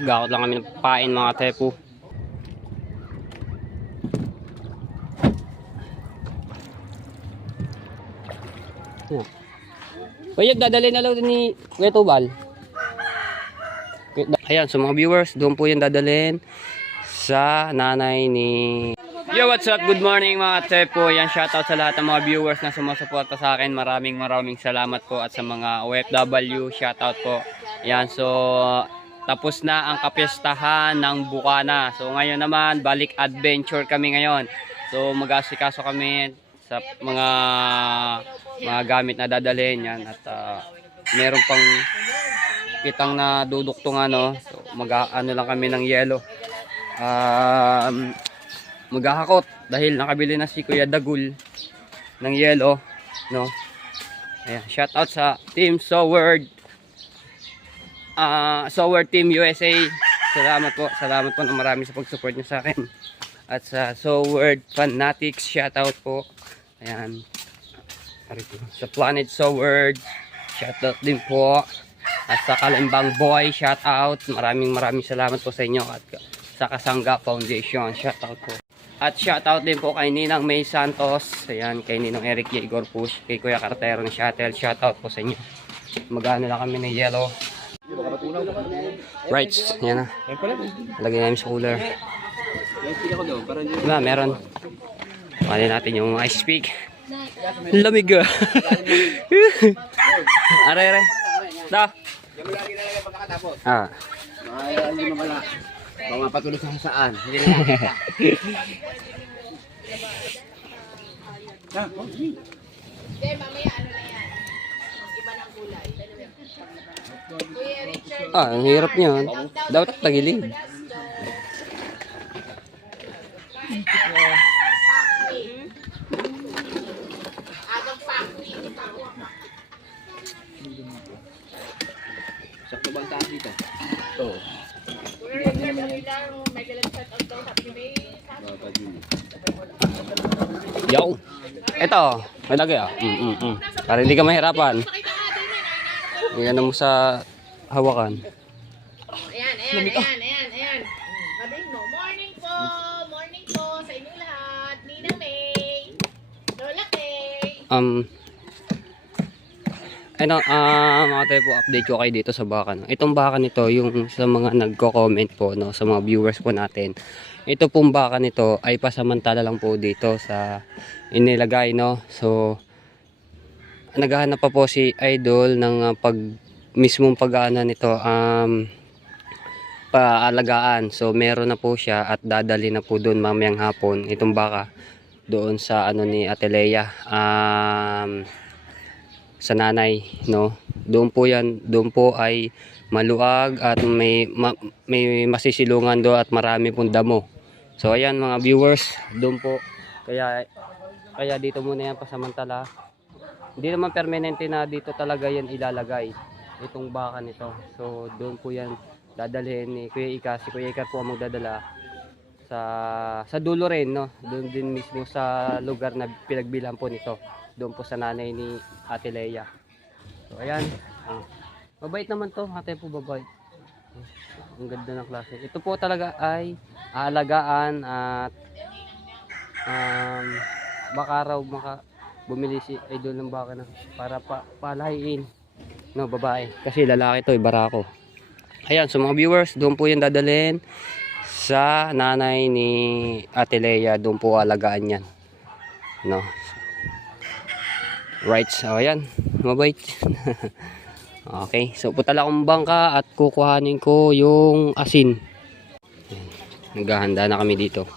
Gakot lang kami ng pain mga tepo. Kuya, dadalhin na lang din ni Kuya Tubal. Ayan, so mga viewers, doon po yung dadalhin sa nanay ni... Yo, what's up? Good morning mga tepo. Yan, shoutout sa lahat ng mga viewers na sumusuporta sa akin. Maraming salamat po. At sa mga OFW, shoutout po. Yan, so tapos na ang kapistahan ng Bukana. So ngayon naman, balik adventure kami ngayon. So mag-asikaso kami sa mga gamit na dadalhin yan. At meron pang kitang na duduktungan, no? So mag-ano lang kami ng yelo. Maghahakot dahil nakabili na si Kuya Dagul ng yelo, no? Ayan, shout out sa Team Soward, Soward Team USA. Salamat po na marami sa pag-support niyo sa akin. At sa Soward Fanatics, shout out po. Ayan, sa Planet Soward, shout out din po. At sa Kalimbang Boy, shout out. Maraming salamat po sa inyo. At sa Kasangga Foundation, shout out po. At shoutout din po kay Ninang May Santos. Ayan, kay Ninong Eric J. Gorpush, kay Kuya Cartero ng Shuttle. Shoutout po sa inyo. Magano lang kami ng yellow. Right, yan na. Lagay namin sa cooler. Diba, meron. Kuhanin natin yung ice pick. Lamig ah. Are. Da. Kung mapatuloy sa saan, hindi na nakita. Mamaya ano na yan? Iba ng kulay. Kuya Richard. Ang hirap niyan. Dapat tagilid. Agang pakwi. Sakto ba ang taas dito? Ito. Kuya Richard, may galang set out daw. Happy May. Yo. Ito, may lagay ah. Para hindi ka mahirapan. Iyan mo sa hawakan. Ayan. Sabihin mo, morning po sa inyong lahat. Ninang May, Lola Kay. Mga tayo po, update ko kayo dito sa baka. No? Itong baka nito, yung sa mga nagko-comment po, no, sa mga viewers po natin. Ito pong baka nito ay pasamantala lang po dito sa inilagay, no. So naghahanap pa po si Idol ng mismong pag-aana nito, paalagaan. So meron na po siya at dadali na po doon mamayang hapon itong baka doon sa ano ni Ate Lea, sa nanay, no. Doon po ay maluag at may masisilungan do at marami pong damo. So ayan mga viewers, doon po kaya dito muna yan pasamantala. Hindi naman permanente na dito talaga yan ilalagay itong baka nito. So doon po yan dadalhin ni Kuya Ika. Si Kuya Ika po ang magdadala sa dulo rin, no. Doon din mismo sa lugar na pinagbilan po nito. Doon po sa nanay ni Ate Lea. So ayan, mabait naman to, ate po babait. Ang ganda ng klase. Ito po talaga ay aalagaan at baka raw bumili si Idol ng baka na para palahiin, no, babae. Kasi lalaki to, barako. Ayan, so mga viewers, doon po yung dadalhin sa nanay ni Ate Lea. Doon po alagaan yan, no. Right, so ayan, mabait. Okay, so putala akong bangka at kukuhanin ko yung asin. Naghahanda na kami dito.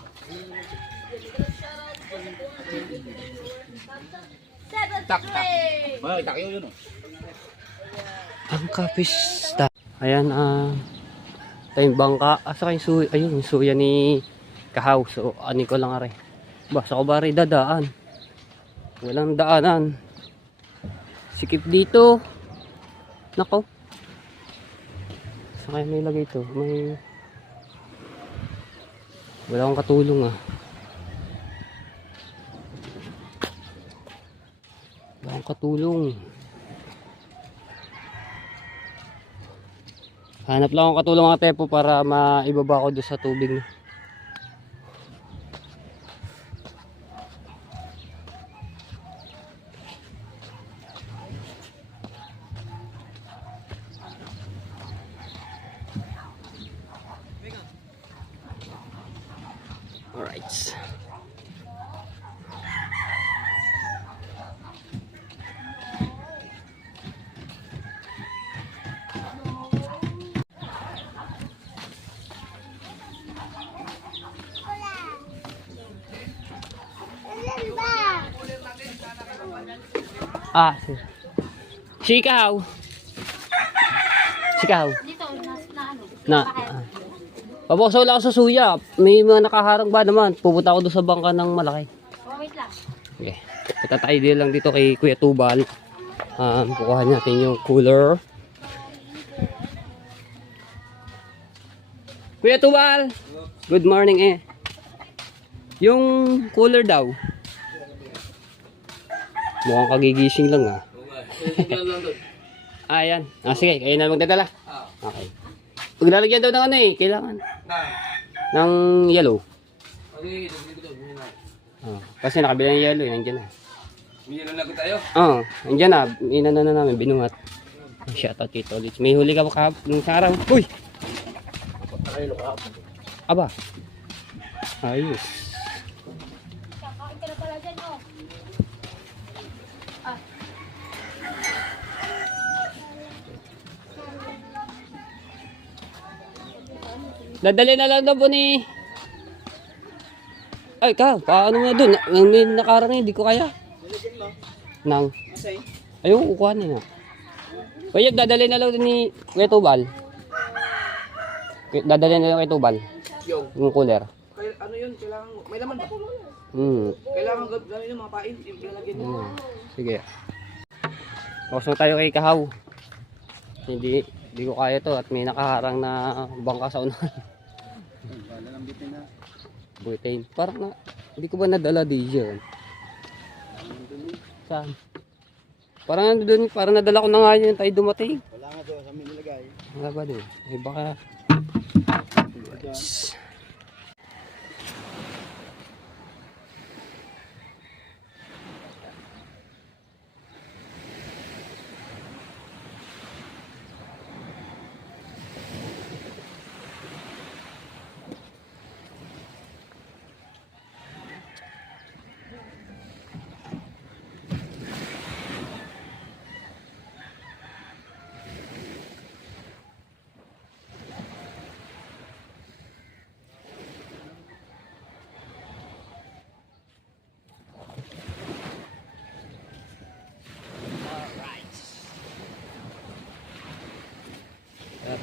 Ang kapista. Ayan, tayong bangka. Asa kayong suya? Ayun, yung suya ni Kahaw. So, anin ko lang are. Basta ko ba rin dadaan? Walang daanan. Sikip dito. Nako. Saan kaya may lagay ito? Wala akong katulong ah. Wala akong katulong. Hanap lang akong katulong mga tepo para maibaba ko doon sa tubig na. Alright. Ah, sikaw. Sikaw. Dito, na ano? Na. Pabawasaw lang ako sa suya. May mga nakaharang ba naman? Pupunta ako doon sa bangka ng malaki. Oh, wait lang. Okay. Punta tayo din lang dito kay Kuya Tubal. Kukuha natin yung cooler. Kuya Tubal! Good morning eh. Yung cooler daw. Mukhang kagigising lang ah. Ayan. Sige, kayo na magdadala. Okay. Paglalagyan daw ng ano eh, kailangan. Ng yellow. Kasi nakabila ng yellow, nandiyan na. Binigyan na tayo. Oo, nandiyan na. Inana na namin, binuhat. Shoutout kay Tolits. May huli ka pa nung sa araw. Uy! Aba. Ayos. Kakain ka na pala dyan, oh. Dadali na lang daw po ni... Ay, paano nga doon? May nakarang hindi ko kaya. Nang... Ayun, kukuhanin na. Kuya, dadali na lang din ni Kuya Tubal. Dadali na lang kay Tubal. Yung cooler. Ano yun? Kailangan, may laman ba? Kailangan gawin yung mga pain. Yung lalagyan nyo. Sige. Tapos na tayo kay Kahaw. Hindi ko kaya to at may nakaharang na bangka sa unahan. Butain. Parang na, hindi ko ba nadala di dyan? Saan? Parang nandun, parang nadala ko na nga yun tayo dumating. Wala nga doon, kami nilagay. Wala ba din? Eh baka...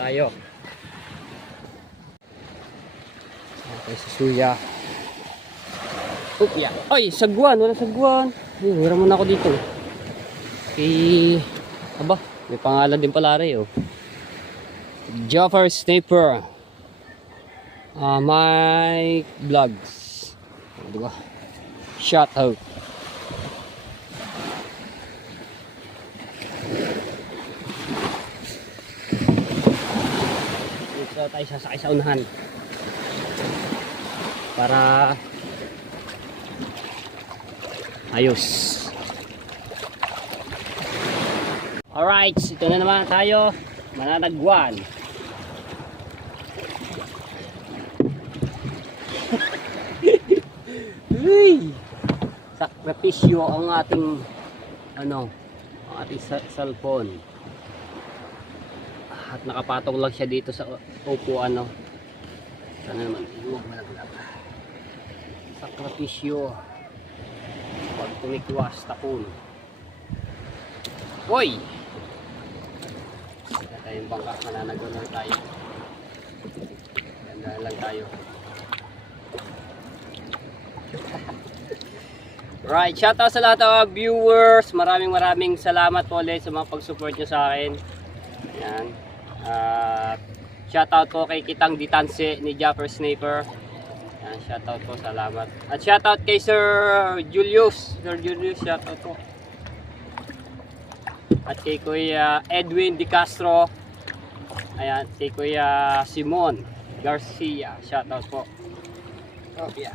tayo. Okay, sa suya. Upya. Ay, sagwan. Wala sagwan. Ay, wala muna ako dito. Aba, may pangalan din pala rin, oh. Joffer Sniper. My vlogs. Diba? Shout out. Dito tayo sasakay sa unahan. Para ayos. Alright, ito na naman tayo. Mananagwan. Sakripisyo ang ating ang ating cellphone. At nakapatong lang siya dito sa upuan, no. Sana naman huwag malaglag. Sakripisyo pag tumikiwas tapon. Hoy! Wala tayong bangka, mananagwan lang tayo. Ganda lang tayo. Right, shoutout sa lahat ng mga viewers. Maraming salamat po ulit sa mga pag-support nyo sa akin. Ayan. Shoutout po kay Kitang Ditanse ni Joffer Sniper. Ayan, shoutout po, salamat. At shoutout kay Sir Julius. Sir Julius, shoutout po. At kay Kuya Edwin Di Castro. Ayan, si Kuya Simon Garcia. Shoutout po. Opya.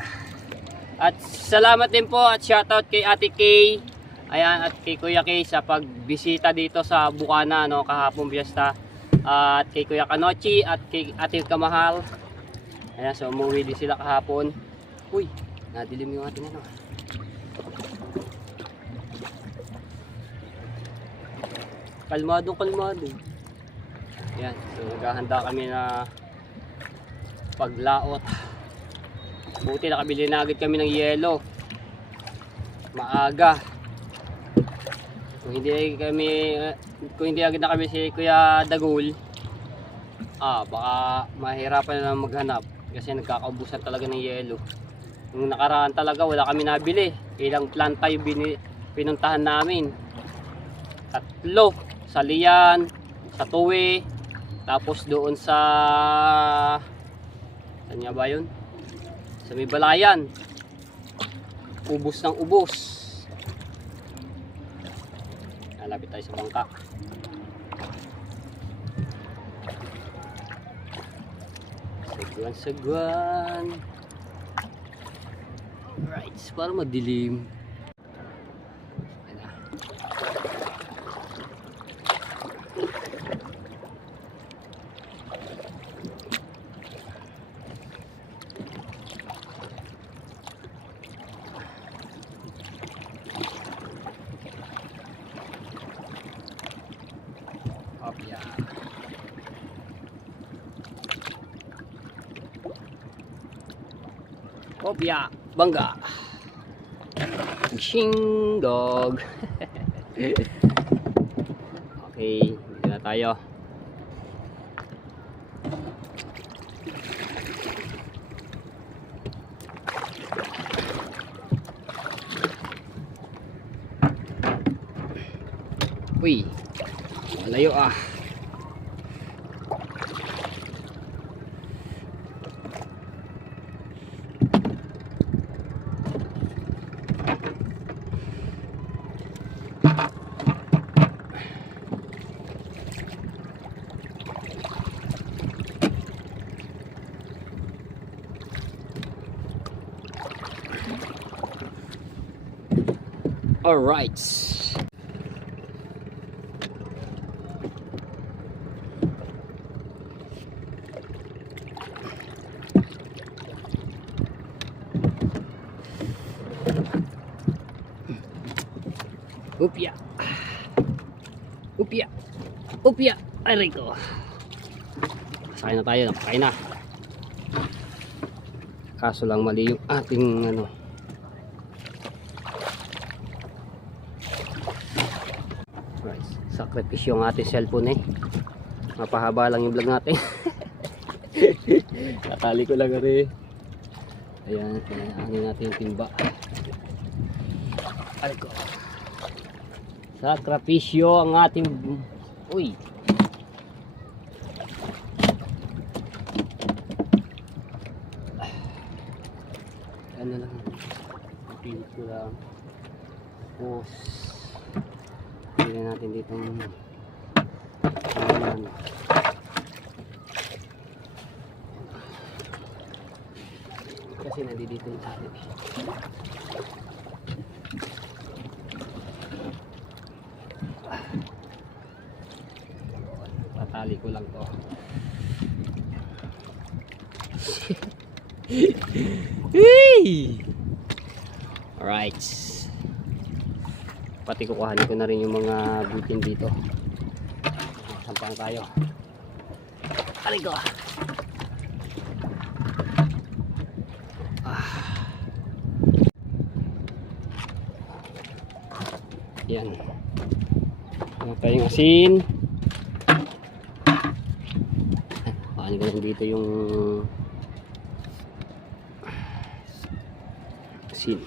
At salamat din po at shoutout kay Ate Kay. Ayan, at kay Kuya Kay sa pagbisita dito sa Bukana, no, kahapon fiesta. At kay Kuya Kanochi at kay Ate Kamahal. Ayan, so umuwi din sila kahapon. Uy, nadilim yung ating ano. Kalmado. Ayan, so naghahanda kami na paglaot. Buti nakabili na agad kami ng yelo. Maaga. Kung hindi agad na kami si Kuya Dagul, baka mahirapan na maghanap kasi nagkakaubusan talaga ng yelo. Nung nakaraan talaga wala kami nabili. Ilang planta yung pinuntahan namin. 3 sa Lian, sa Tuwi, tapos doon sa saan nga ba yun? Sa may Balayan. Ubos ng ubos. Nalapit tayo sa bangka. Sagwan. Alright, para madilim. Ayan na. Opya. Opya, bangga. Shingdog. Okay, dito na tayo. Uy, malayo ah. All right. Upya. Aray ko. Sakay na tayo. Nakakain na. Kaso lang mali yung ating ano. Right. Sakripisyo yung ating cellphone eh. Mapahaba lang yung vlog natin. Katali ko lang rin. Ayan. Ano natin yung timba. Aray ko. Sakripisyo ang ating... Uy. Ano lang. Pilit ko lang. Tapos. Pili natin dito. Ayan. Kasi nandito yung tali. Patali ko lang to. Alright. Pati kukuhanin ko na rin yung mga butin dito. Sampang tayo. Aray ko. Yan. Ano tayong asin. Kuhanin ko lang dito yung asin.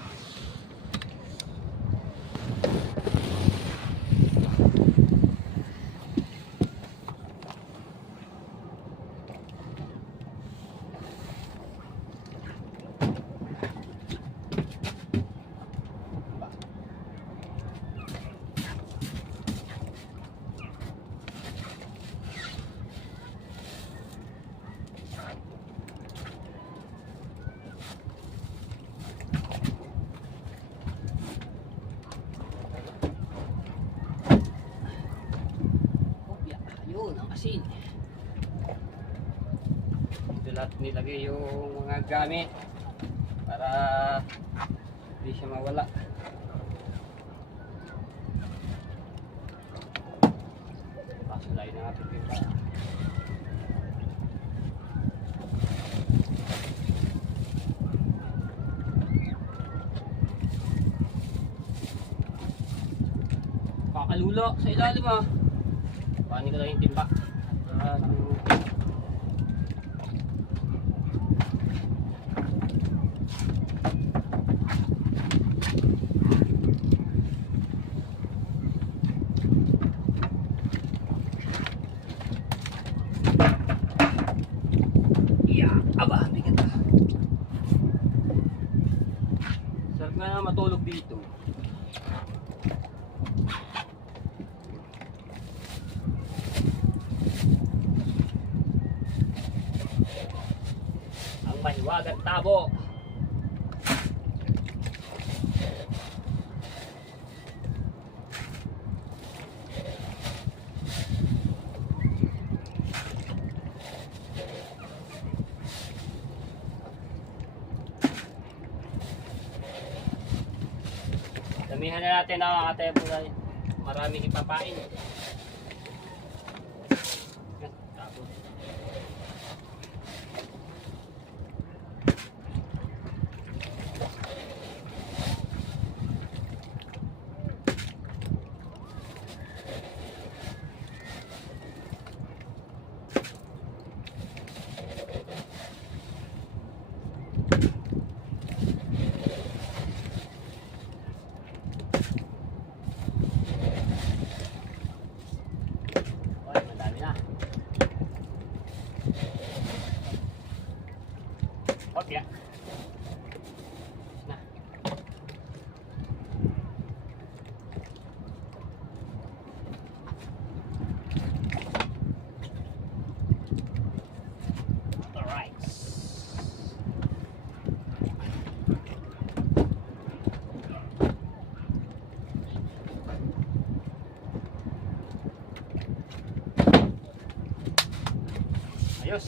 asin. Dito lahat nilagay yung mga gamit para hindi siya mawala. Pasulay na natin yung baka. Kakalula sa ilalim ah. Paano ko lang yung timba. Yeah, aba, bigat ah. Sarap nga na matulog dito. Ang mahiwagang tabo. Damihan na natin ang kakataya po na maraming ipapain. Yan, tabo. Oy, madami na. Okay. Na. Alright. Ayos.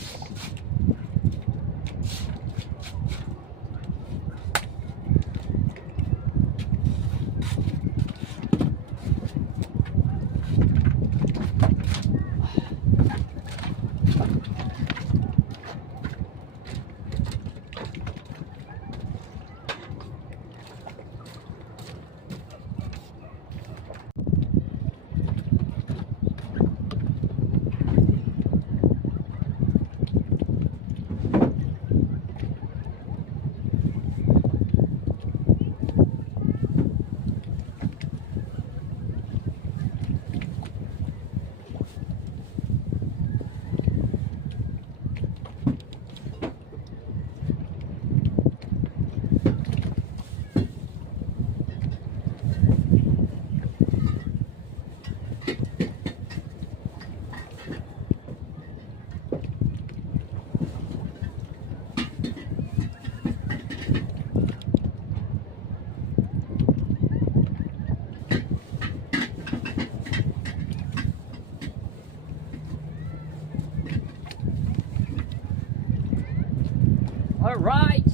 Alright.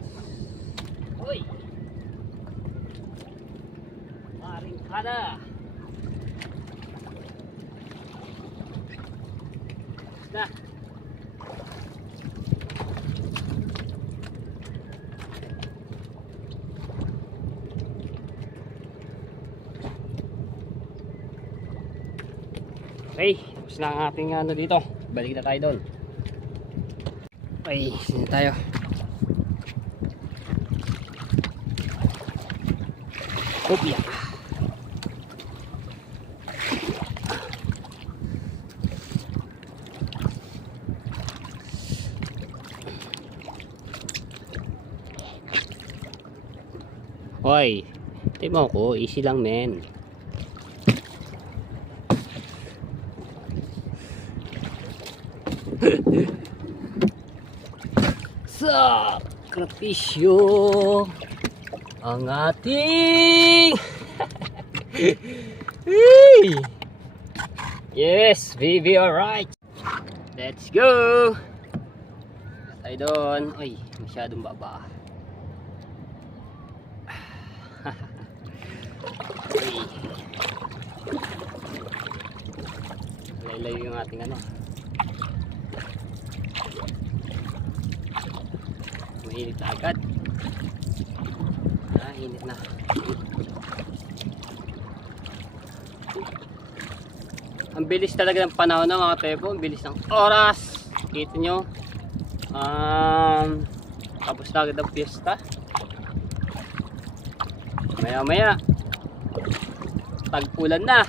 Alright. Uy! Maring kada! Na! Okay, tapos na ang ating ano dito. Balik na tayo doon. Okay, sino tayo? Opya. Hoy, timo ko, easy lang men. Sakripisyo ang ating yes, we be alright. Let's go. Tayo doon. Ay, masyadong baba. Layo yung ating ano. Mainit na agad. Init na. Ang bilis talaga ng panahon ng mga tepo. Ang bilis ng oras. Kita nyo. Tapos na agad ang piyesta. Maya maya tagpulan na.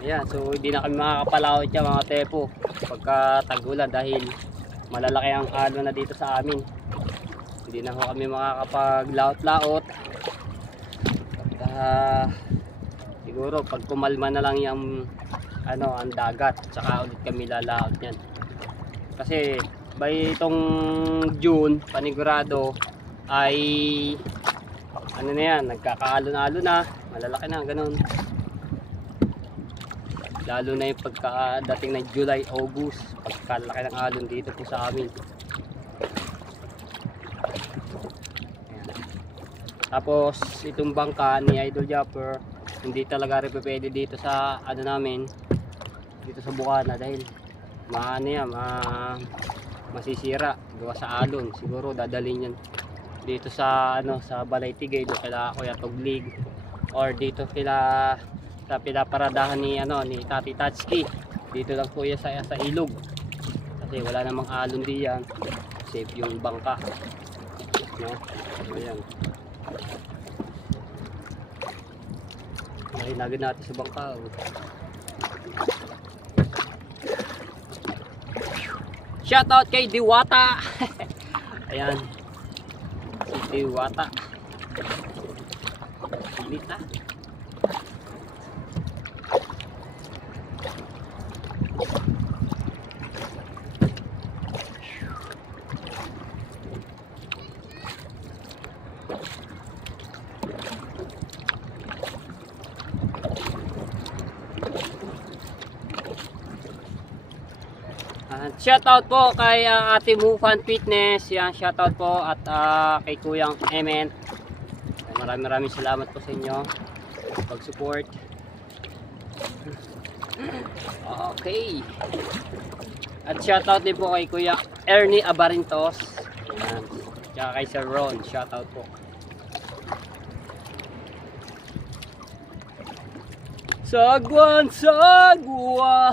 Ayan, so hindi na kami makakapalawit yan mga tepo pagka tag-ulan dahil malalaki ang alon na dito sa amin. Hindi na ho kami makakapaglaot-laot. Siguro pag kumalma na lang yung ano, ang dagat, tsaka ulit kami lalaot yan. Kasi by itong June, panigurado ay ano na yan, nagkakaalon-alon na, malalaki na, ganun. Lalo na yung pagkadating ng July, August, pagkalaki ng alon dito po sa amin. Ayan. Tapos itong bangka ni Idol Japper, hindi talaga rin pwede dito sa ano namin, dito sa Bukana dahil maano yan, masisira gawa sa alon. Siguro dadalhin yan dito sa ano, sa Balay-Tigay, doon kila Kuya Tuglig, or dito kila sa pinaparadahan ni ano, ni Tati Tatski. Dito lang po yan sa ilog kasi wala namang alon diyan, safe yung bangka, no? Ayan, naginagin natin sa bangka. Shoutout kay Diwata. Ayan, si Diwata. Init na. Shoutout po kay Ate Mufan Fitness, yan, shoutout po, at kay Kuyang Emen. Maraming salamat po sa inyo pag-support. Okay. At shoutout din po kay Kuya Ernie Abarintos. Yan. Tsaka kay Sir Ron, shoutout po. Sagwan, sagwan.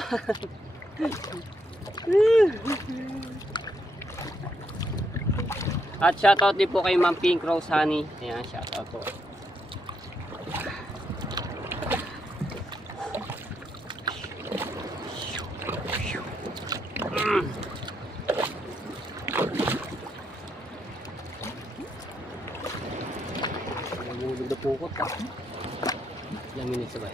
At shoutout din po kay Ma'am Pink Rose Honey. Ayan, shoutout po. Nagulog na pukot ka. Ilang minutes sabay.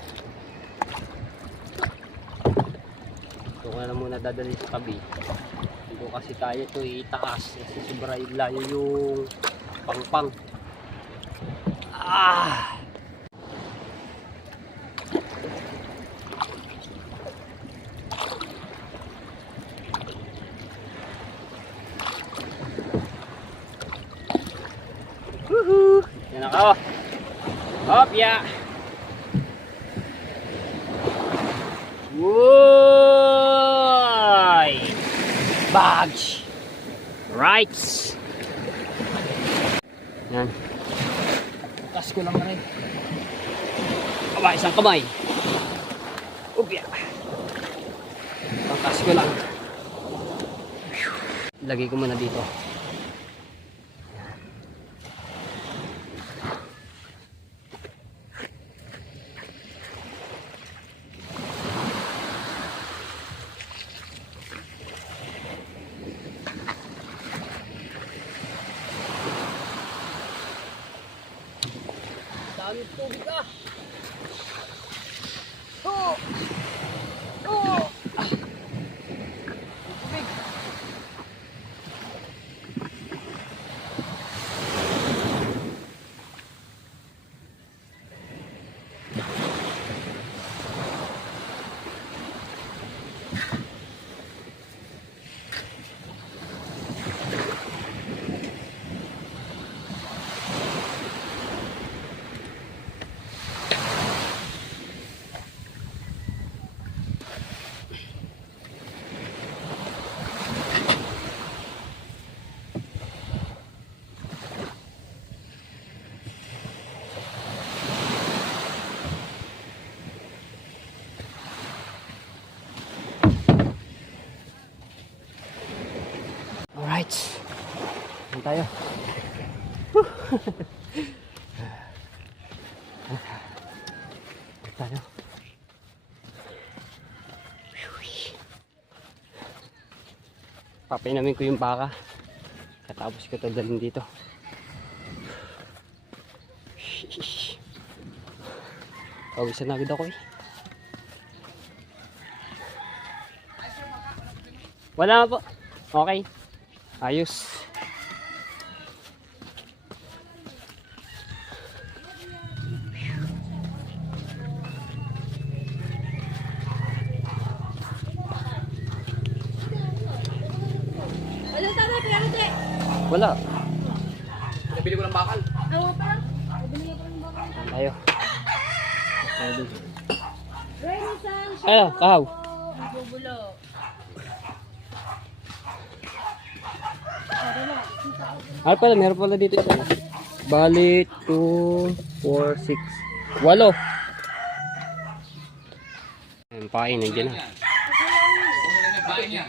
Ito ko na muna dadali sa tabi. Hindi kasi kaya ito itaas kasi sobra layo yung pangpang. Oh. Hop, yeah. Woy! Bags. Right. Yan. Tas ko lang na rin. Aba, isang kamay. Upya. Pangkas ko lang. Lagay ko muna dito. Dami tubig ah. Oh! Oh! Ah. Tubig. Alright. Yan tayo. Whew. Yan tayo. Papainamin ko yung baka. Katapos ko ito dalhin dito. Pawisan na agad ako eh. Wala po. Okay. Ayos. Wala. Nabili ko ng bakal. Tayo. Ano, kahaw. Ay pala, meron pala dito isa. Bali, 2, 4, 6, 8. Ayan, pain, nandiyan na.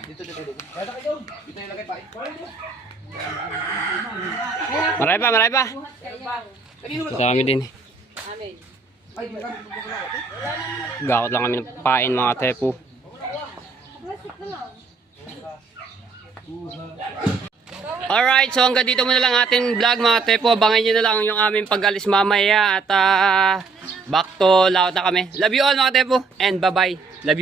Dito. Kaya kayo. Dito yung lagay pain. Marami pa. Ito kami din. Ay, marami. Gakot lang kami ng pain mga tepo. Alright, so hanggang dito muna lang ating vlog mga tepo. Abangan nyo na lang yung aming pag-alis mamaya. At back to laot na kami. Love you all mga tepo. And bye bye. Love you.